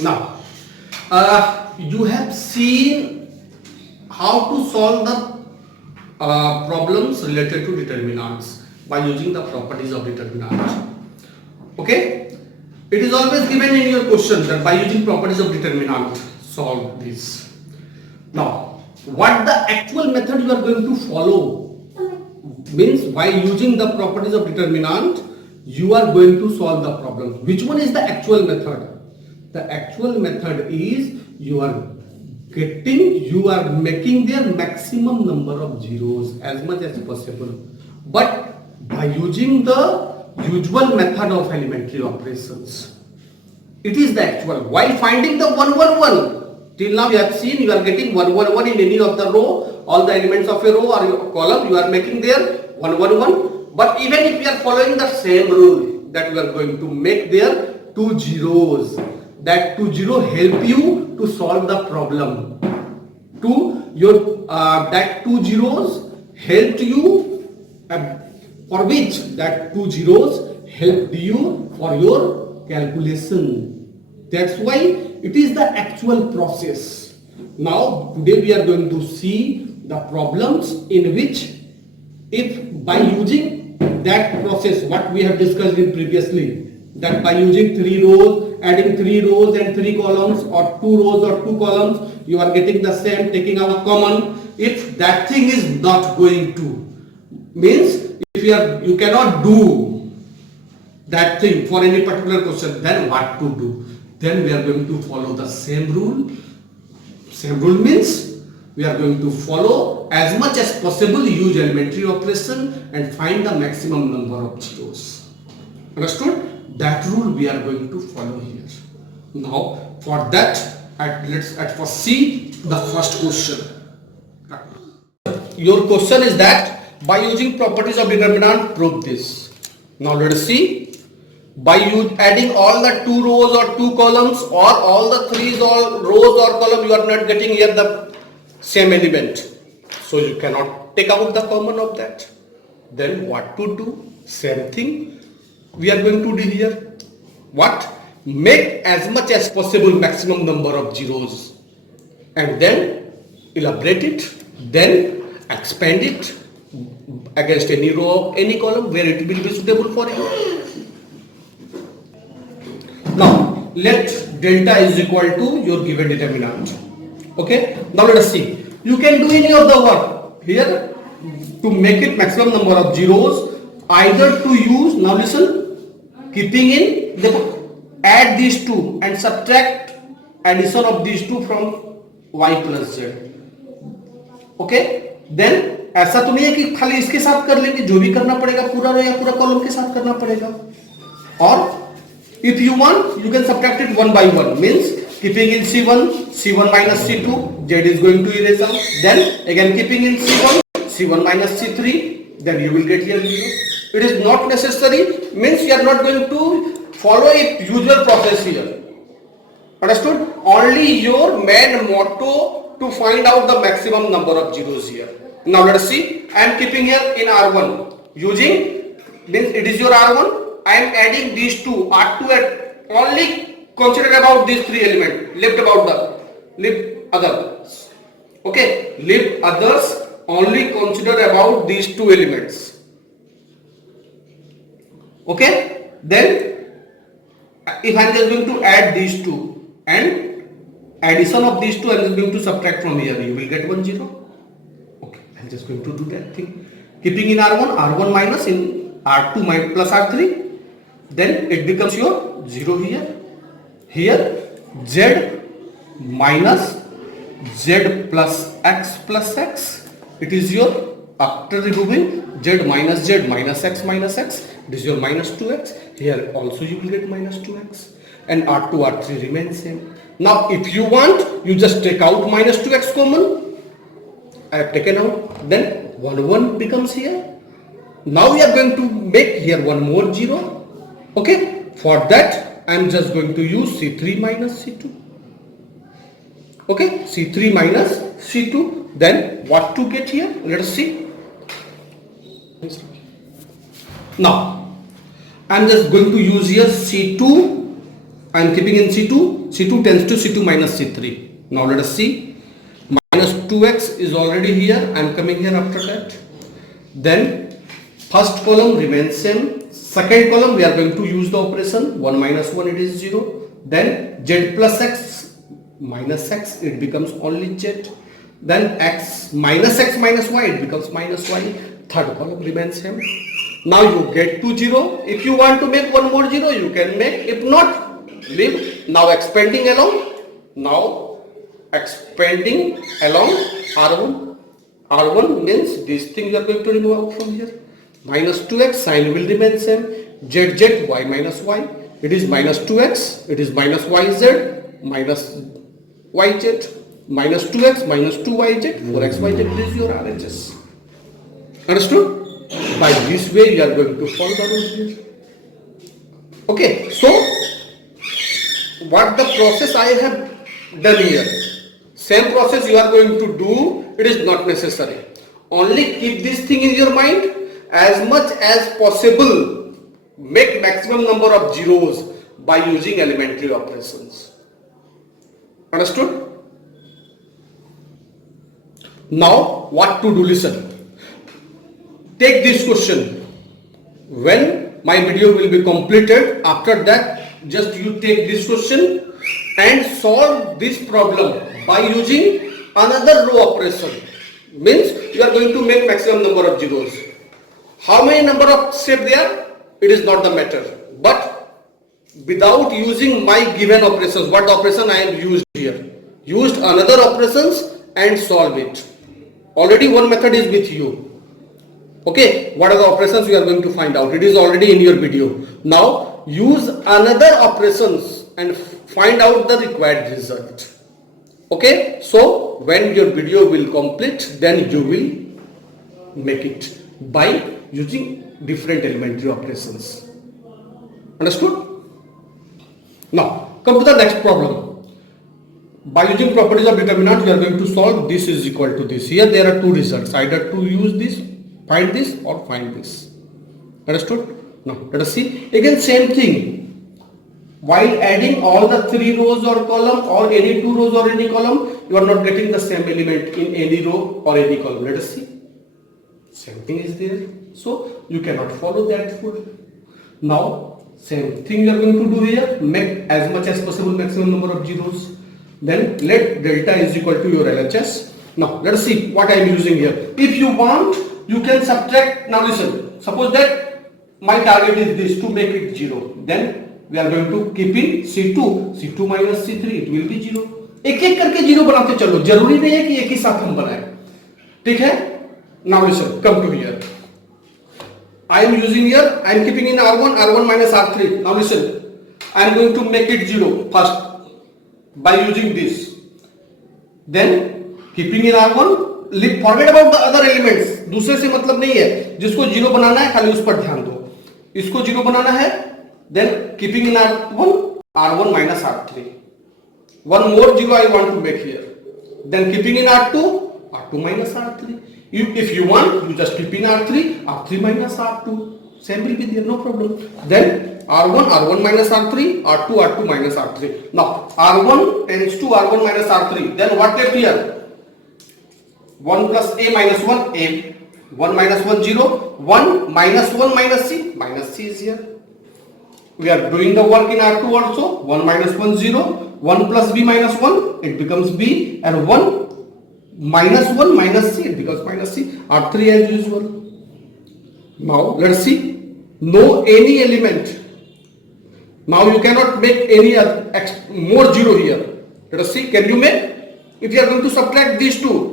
Now, you have seen how to solve the problems related to determinants by using the properties of determinant. Okay? It is always given in your question that by using properties of determinant, solve this. Now, what the actual method you are going to follow means by using the properties of determinant, you are going to solve the problem. Which one is the actual method? The actual method is you are making their maximum number of zeros as much as possible. But by using the usual method of elementary operations, it is the actual. While finding the 1 1 1, till now you have seen you are getting 1 1 1 in any of the row, all the elements of a row or your column you are making there 1 1 1. But even if you are following the same rule that you are going to make there 2 zeros, that 2 0 help you to solve the problem. That 2 zeros helped you for which that 2 zeros helped you for your calculation. That's why it is the actual process. Now today we are going to see the problems in which if by using that process what we have discussed in previously, that by using 3 rows, adding 3 rows and 3 columns or 2 rows or 2 columns, you are getting the same, taking out common. If that thing is not going to, means if you cannot do that thing for any particular question, then what to do? Then we are going to follow the same rule. Same rule means we are going to follow as much as possible, use elementary operation and find the maximum number of zeros. Understood? That rule we are going to follow here. Now for that, let's at first see the first question. Your question is that by using properties of determinant, prove this. Now let us see. By adding all the 2 rows or 2 columns or all the 3 rows or column, you are not getting here the same element. So you cannot take out the common of that. Then what to do? Same thing we are going to do here. What? Make as much as possible maximum number of zeros and then elaborate it, then expand it against any row, any column where it will be suitable for you. Now let delta is equal to your given determinant. Okay, now let us see. You can do any of the work here to make it maximum number of zeros, either to use, now listen, keeping in, add these two and subtract addition of these two from y plus z. Okay, then ऐसा तो नहीं है कि खाली इसके साथ कर लेंगे, जो भी करना पड़ेगा पूरा रो या पूरा कॉलम के साथ करना पड़ेगा. और if you want, you can subtract it one by one, means keeping in C1 minus C2, Z is going to erase out. Then again keeping in C1 minus C3, then you will get here 0. It is not necessary, means you are not going to follow a usual process here. Understood? Only your main motto to find out the maximum number of zeros here. Now let us see. I am keeping here in R1 using, means it is your R1. I am adding these two R2 and only consider about these 3 elements. Leave others. Okay, leave others. Only consider about these 2 elements. Okay, then if I am just going to add these 2 and addition of these 2 I am just going to subtract from here, you will get 1 0. Okay, I am just going to do that thing. Keeping in R1 minus in R2 minus plus R3. Then it becomes your 0 here. Here Z minus Z plus X. It is your, after removing Z minus X minus X, it is your minus 2x. Here also you will get minus 2x. And R2, R3 remains same. Now if you want, you just take out minus 2x common. I have taken out. Then 1 1 becomes here. Now we are going to make here one more 0. Okay, for that I am just going to use C3 minus C2. Okay, C3 minus C2. Then what to get here? Let us see. Now I am just going to use here C2 I am keeping in C2. C2 tends to C2 minus C3. Now let us see. Minus 2x is already here. I am coming here after that. Then first column remains same. Second column we are going to use the operation 1 minus 1, it is 0. Then z plus x minus x, it becomes only z. Then x minus y, it becomes minus y. Third column remains same. Now you get to 0. If you want to make one more 0, you can make. If not, leave. Now expanding along. Now expanding along R1. R1 means this thing you are going to remove out from here. Minus 2x, sign will remain same. Z, y minus y. It is minus 2x. It is minus yz minus yz. Minus 2x minus 2yz. 4xyz is your RHS. Understood? By this way you are going to follow the rules here. Okay, so what the process I have done here, same process you are going to do, it is not necessary. Only keep this thing in your mind. As much as possible, make maximum number of zeros by using elementary operations. Understood? Now what to do? Listen. Take this question. When my video will be completed, after that just you take this question and solve this problem by using another row operation. Means you are going to make maximum number of zeros. How many number of steps there? It is not the matter. But without using my given operations, what operation I have used here? Used another operations and solve it. Already one method is with you. Okay, what are the operations we are going to find out? It is already in your video. Now use another operations and find out the required result. Okay, so when your video will complete, then you will make it by using different elementary operations. Understood? Now come to the next problem. By using properties of determinant, we are going to solve this is equal to this. Here there are two results, either to use this, find this, or find this. Understood? Now let us see. Again same thing. While adding all the 3 rows or column or any 2 rows or any column, you are not getting the same element in any row or any column. Let us see. Same thing is there. So you cannot follow that full. Now same thing you are going to do here. Make as much as possible maximum number of zeros. Then let delta is equal to your LHS. Now let us see what I am using here. If you want, you can subtract. Now listen. Suppose that my target is this, to make it 0. Then we are going to keep in C2 minus C3, it will be 0. एक एक करके 0 बनाते चलो, जरूरी नहीं है कि एक ही साथ हम बनाएं. ठीक है? Now listen, come to here. I am using here, I am keeping in R1 minus R3. Now listen, I am going to make it 0 first by using this. Then keeping in R1, forget about the other elements. दूसरे से मतलब नहीं है. जिसको 0 बनाना है खाली उस पर ध्यान दो. इसको 0 बनाना है. Then keeping in R1 minus R3. One more 0 I want to make here. Then keeping in R2 minus R3. If you want, you just keep in R3 minus R2. Same will be there, no problem. Then R1 minus R3, R2 minus R3. Now R1 tends to R1 minus R3. Then what left here? 1 plus A minus 1, A. 1 minus 1, 0. 1 minus 1 minus C. Minus C is here. We are doing the work in R2 also. 1 minus 1, 0. 1 plus B minus 1, it becomes B. And 1 minus 1 minus C, it becomes minus C. R3 as usual. Now let us see. No any element. Now you cannot make any more 0 here. Let us see. Can you make? If you are going to subtract these two.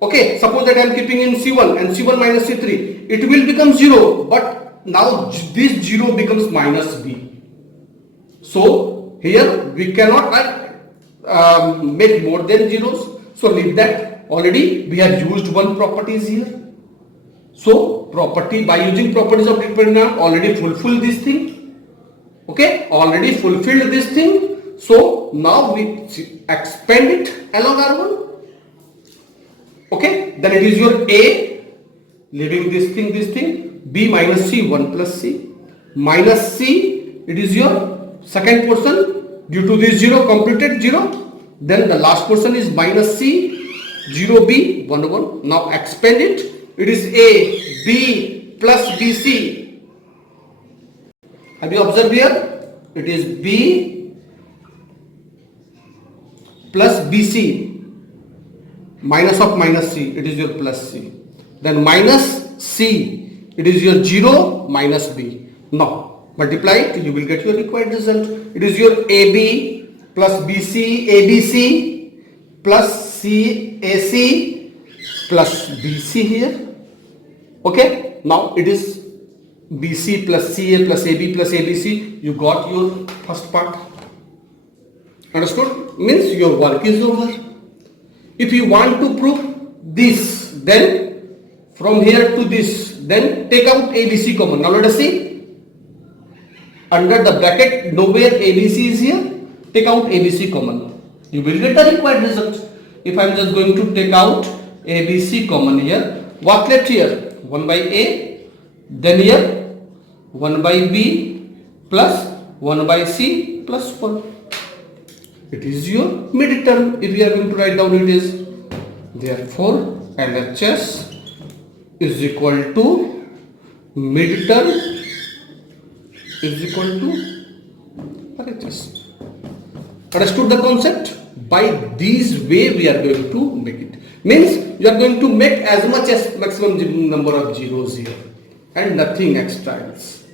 Okay. Suppose that I am keeping in C1 and C1 minus C3. It will become 0. But now this 0 becomes minus B. So here we cannot make more than zeros. So leave that. Already we have used one properties here. So property, by using properties of determinant, already fulfill this thing. Okay, already fulfilled this thing. So now we expand it along R1. Okay, then it is your A, leaving this thing, B minus C, 1 plus C, minus C, it is your second portion due to this 0 completed 0. Then the last portion is minus C 0B 1 1. Now expand it. It is A B plus BC. Have you observed here? It is B plus BC. Minus of minus C. It is your plus C. Then minus C. It is your 0 minus B. Now multiply it. You will get your required result. It is your AB plus BC ABC plus CAC plus BC here. Okay, now it is BC plus CA plus AB plus ABC. You got your first part. Understood? Means your work is over. If you want to prove this, then from here to this, then take out ABC common. Now let us see. Under the bracket, nowhere ABC is here. Take out ABC common. You will get the required result. If I am just going to take out ABC common here, what left here? 1 by A, then here 1 by B plus 1 by C plus 1. It is your midterm. If you are going to write down, it is therefore LHS is equal to midterm is equal to LHS. Understood the concept? By this way we are going to make it. Means you are going to make as much as maximum number of zeros here and nothing extra else.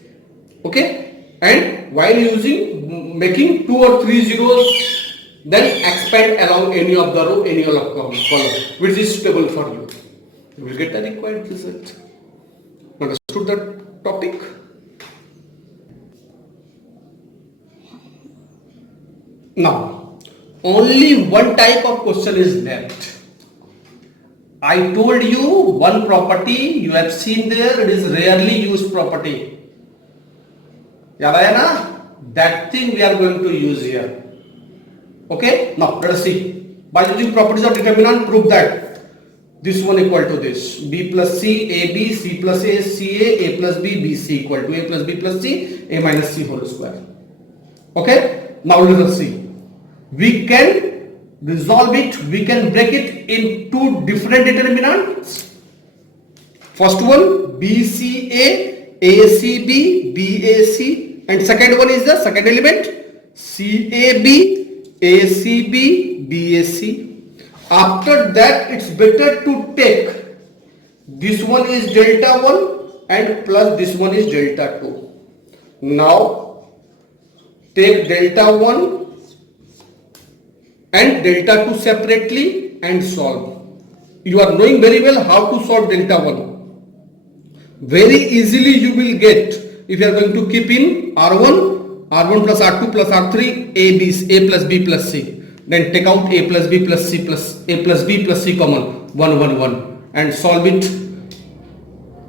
Okay? And while making 2 or 3 zeros, then expand along any of the row, any of the column which is suitable for you. You will get the required result. Understood the topic? Now, only one type of question is left. I told you one property, you have seen there, it is rarely used property. Yaad aaya na? That thing we are going to use here. Okay? Now, let us see. By using properties of determinant, prove that this one equal to this. B plus C, AB, C plus A, CA, A plus B, BC equal to A plus B plus C, A minus C whole square. Okay? Now, let us see. We can resolve it, we can break it in two different determinants. First one BCA, ACB, BAC, and second one is the second element CAB, ACB, BAC. After that, it's better to take this one is delta 1 and plus this one is delta 2. Now take delta 1 and delta 2 separately and solve. You are knowing very well how to solve delta 1. Very easily you will get, if you are going to keep in R1 plus R2 plus R3, A plus B plus C. Then take out A plus B plus C plus A plus B plus C common 1 1 1 and solve it.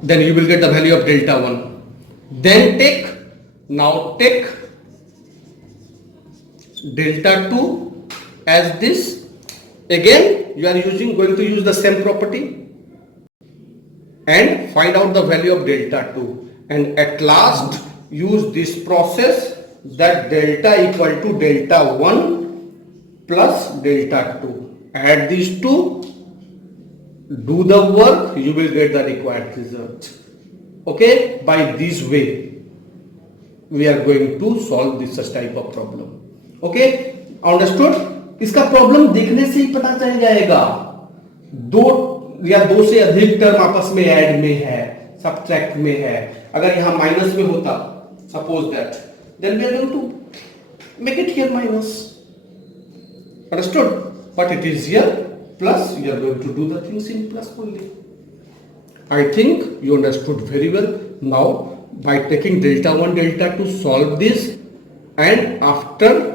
Then you will get the value of delta 1. Then take delta 2 as this. Again you are going to use the same property and find out the value of delta 2, and at last use this process that delta equal to delta 1 plus delta 2. Add these two, do the work, you will get the required result. Okay, by this way we are going to solve this such type of problem. Okay, understood? इसका problem देखने से ही पता चल जाएगा, दो या दो से अधिक टर्म आपस में ऐड में है, सब्ट्रैक्ट में है. अगर यहां माइनस में होता, suppose that, then we are going to make it here minus. Understood? But it is here plus. You are going to do the things in plus only. I think you understood very well. Now by taking delta 1 delta 2 solve this, and after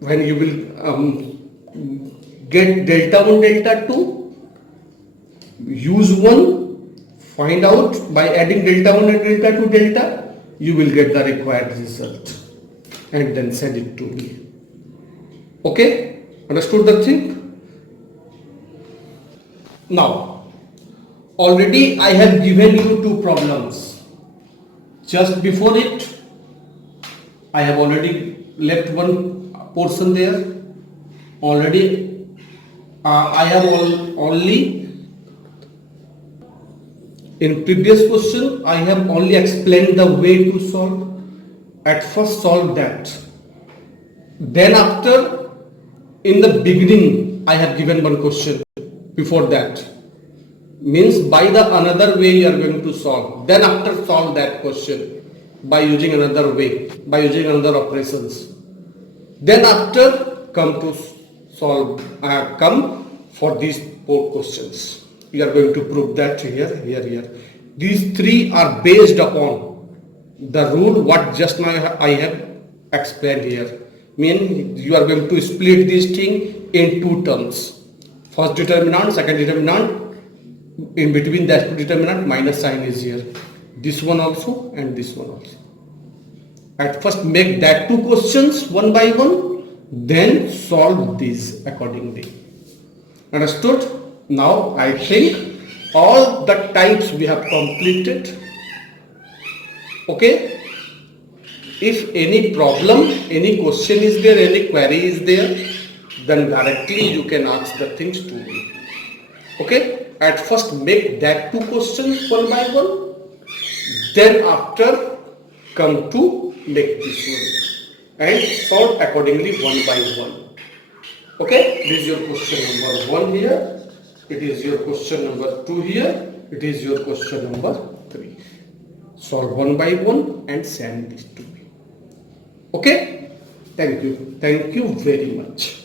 when you will get delta 1 delta 2, use 1, find out by adding delta 1 and delta 2 delta, you will get the required result and then send it to me. Okay, understood the thing? Now already I have given you two problems. Just before it I have already left one portion there. Already I have only in previous question I have only explained the way to solve. At first solve that. Then after, in the beginning I have given one question before that. Means by the another way you are going to solve. Then after solve that question by using another way, by using another operations. Then after come to solve, come for these 4 questions. We are going to prove that here. These 3 are based upon the rule what just now I have explained here. Mean you are going to split this thing in 2 terms. First determinant, second determinant. In between that determinant minus sign is here. This one also and this one also. At first make that 2 questions one by one, then solve these accordingly. Understood? Now I think all the types we have completed. Okay? If any problem, any question is there, any query is there, then directly you can ask the things to me. Okay? At first make that 2 questions one by one, then after come to make this one and solve accordingly one by one. Okay, this is your question number 1 here, it is your question number 2 here, it is your question number 3. Solve one by one and send this to me. Okay, thank you very much.